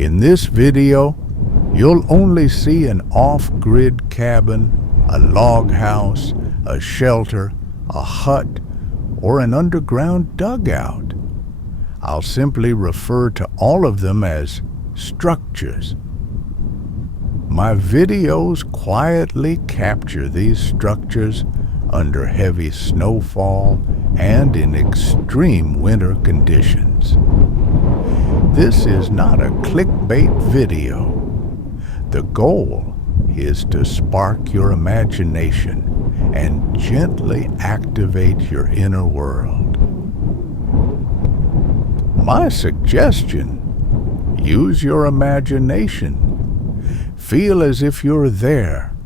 In this video, you'll only see an off-grid cabin, a log house, a shelter, a hut, or an underground dugout. I'll simply refer to all of them as structures. My videos quietly capture these structures under heavy snowfall and in extreme winter conditions. This is not a clickbait video. The goal is to spark your imagination and gently activate your inner world. My suggestion: use your imagination. Feel as if you're there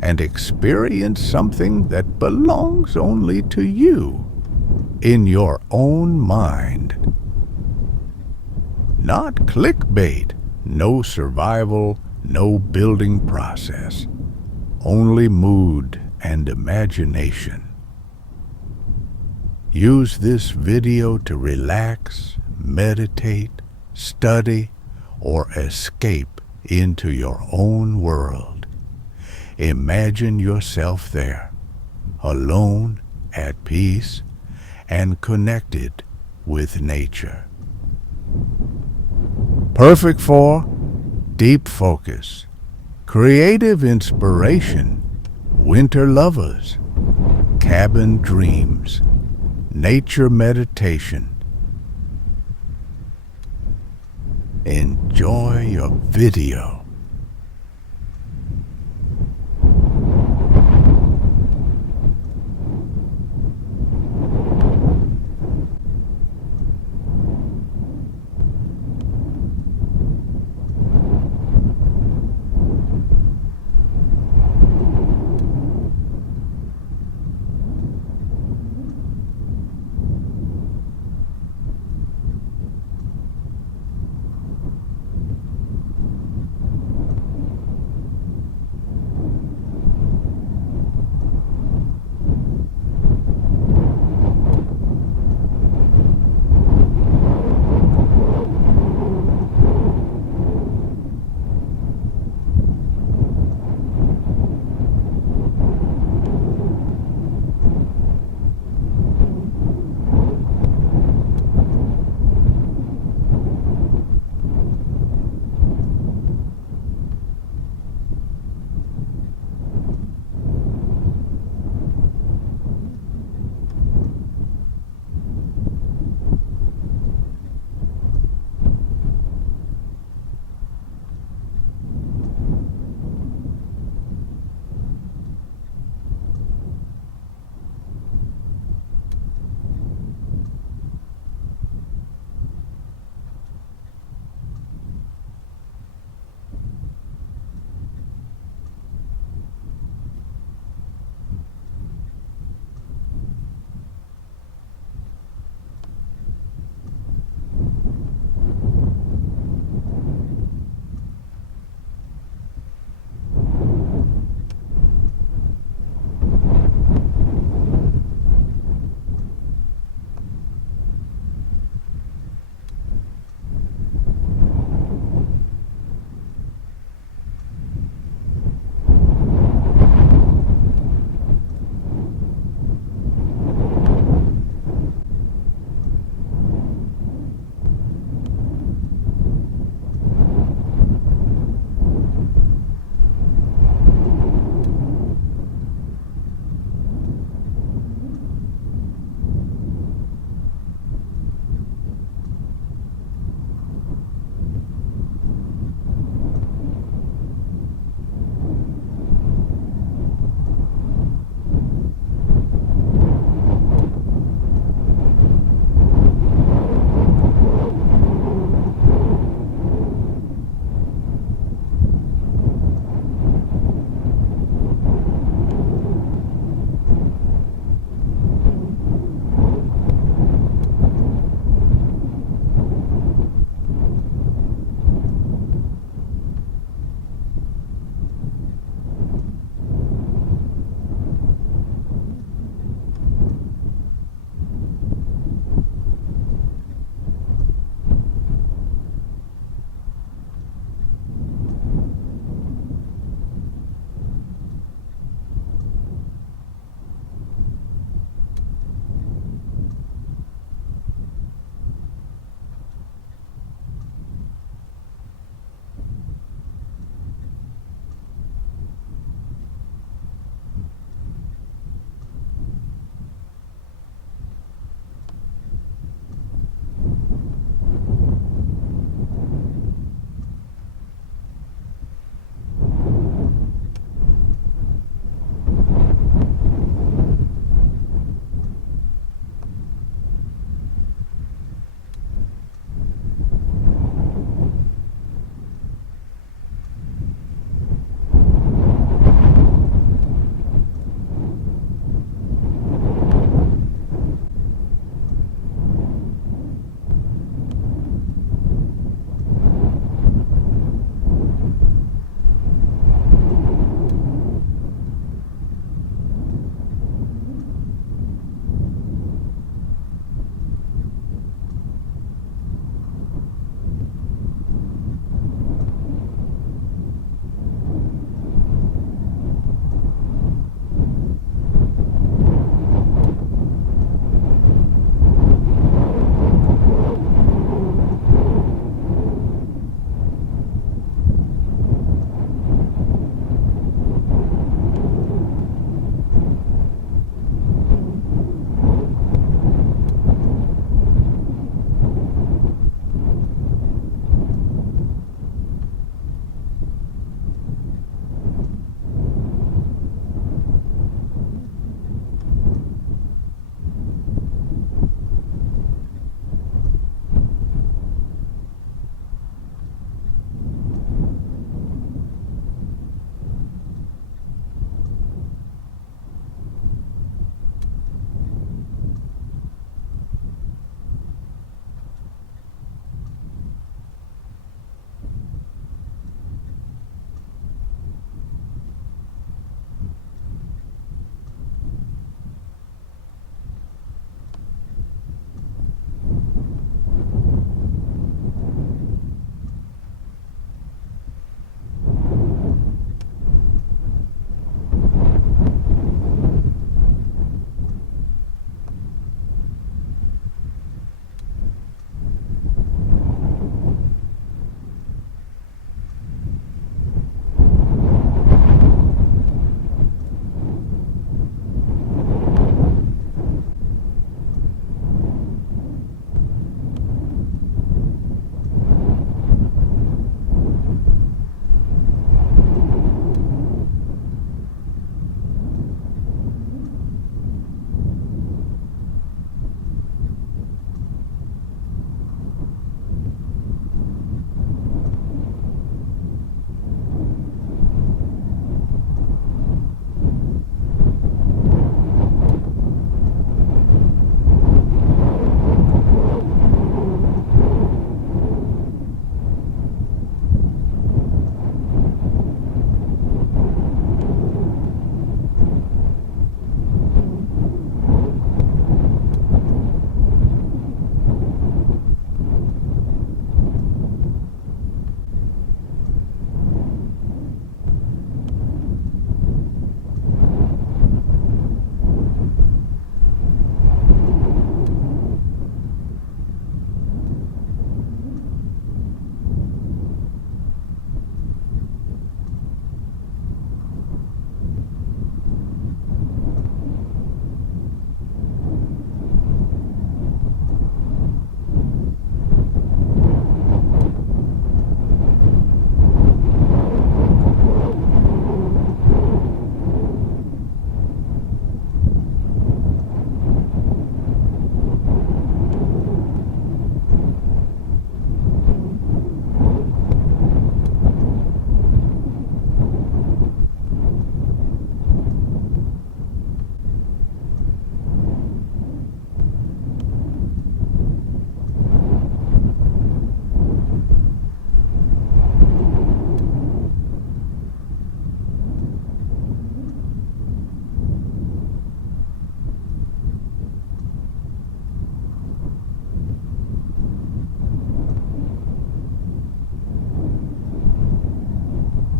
and experience something that belongs only to you in your own mind. Not clickbait, no survival, no building process, only mood and imagination. Use this video to relax, meditate, study, or escape into your own world. Imagine yourself there, alone, at peace, and connected with nature. Perfect for deep focus, creative inspiration, winter lovers, cabin dreams, nature meditation. Enjoy your video.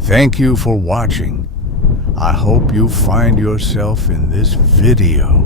Thank you for watching. I hope you find yourself in this video